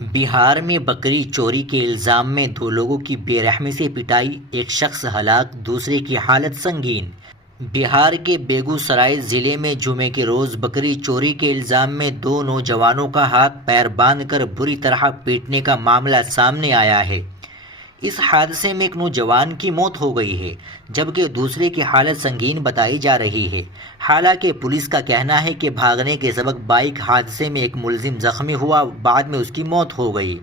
بہار میں بکری چوری کے الزام میں دو لوگوں کی بے رحمی سے پٹائی، ایک شخص ہلاک، دوسرے کی حالت سنگین۔ بہار کے بیگو سرائے ضلع میں جمعے کے روز بکری چوری کے الزام میں دو نوجوانوں کا ہاتھ پیر باندھ کر بری طرح پیٹنے کا معاملہ سامنے آیا ہے۔ اس حادثے میں ایک نوجوان کی موت ہو گئی ہے، جبکہ دوسرے کی حالت سنگین بتائی جا رہی ہے۔ حالانکہ پولیس کا کہنا ہے کہ بھاگنے کے سبب بائیک حادثے میں ایک ملزم زخمی ہوا، بعد میں اس کی موت ہو گئی۔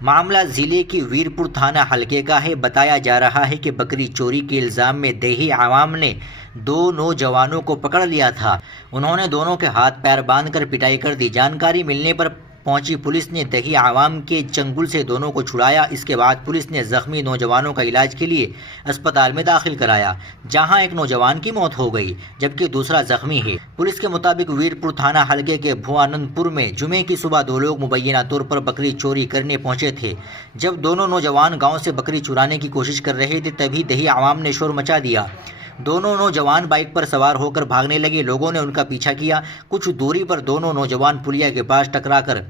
معاملہ ضلع کی ویرپور تھانہ حلقے کا ہے۔ بتایا جا رہا ہے کہ بکری چوری کے الزام میں دیہی عوام نے دو نوجوانوں کو پکڑ لیا تھا۔ انہوں نے دونوں کے ہاتھ پیر باندھ کر پٹائی کر دی۔ جانکاری ملنے پر پہنچی پولیس نے دیہی عوام کے چنگل سے دونوں کو چھڑایا۔ اس کے بعد پولیس نے زخمی نوجوانوں کا علاج کے لیے اسپتال میں داخل کرایا، جہاں ایک نوجوان کی موت ہو گئی جبکہ دوسرا زخمی ہے۔ پولیس کے مطابق ویرپور تھانہ حلقے کے بھوانند پور میں جمعے کی صبح دو لوگ مبینہ طور پر بکری چوری کرنے پہنچے تھے۔ جب دونوں نوجوان گاؤں سے بکری چرانے کی کوشش کر رہے تھے، تبھی دیہی عوام نے شور مچا دیا۔ دونوں نوجوان بائک پر سوار ہو کر بھاگنے لگے۔ لوگوں نے ان کا پیچھا کیا۔ کچھ دوری پر دونوں نوجوان پلیا کے پاس ٹکرا کر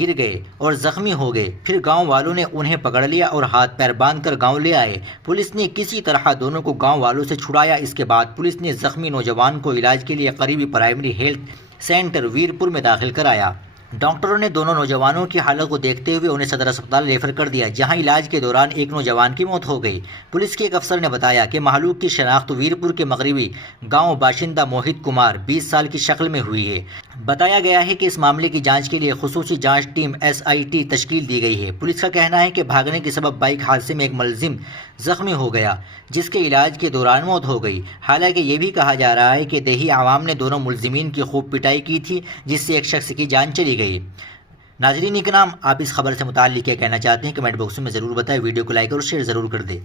گر گئے اور زخمی ہو گئے۔ پھر گاؤں والوں نے انہیں پکڑ لیا اور ہاتھ پیر باندھ کر گاؤں لے آئے۔ پولیس نے کسی طرح دونوں کو گاؤں والوں سے چھڑایا۔ اس کے بعد پولیس نے زخمی نوجوان کو علاج کے لیے قریبی پرائمری ہیلتھ سینٹر ویرپور میں داخل کرایا۔ ڈاکٹروں نے دونوں نوجوانوں کی حالت کو دیکھتے ہوئے انہیں صدر اسپتال ریفر کر دیا، جہاں علاج کے دوران ایک نوجوان کی موت ہو گئی۔ پولیس کے ایک افسر نے بتایا کہ مہلوک کی شناخت ویرپور کے مغربی گاؤں باشندہ موہت کمار 20 سال کی شکل میں ہوئی ہے۔ بتایا گیا ہے کہ اس معاملے کی جانچ کے لیے خصوصی جانچ ٹیم SIT تشکیل دی گئی ہے۔ پولیس کا کہنا ہے کہ بھاگنے کے سبب بائیک حادثے میں ایک ملزم زخمی ہو گیا، جس کے علاج کے دوران موت ہو گئی۔ حالانکہ یہ بھی کہا جا رہا ہے کہ دیہی عوام نے دونوں ملزمین کی خوب پٹائی کی تھی، جس سے ایک شخص کی جان چلی گئی۔ ناظرین اکرام، آپ اس خبر سے متعلق کیا کہنا چاہتے ہیں؟ کمنٹ باکس میں ضرور بتائیں۔ ویڈیو کو لائک اور شیئر ضرور کر دیں۔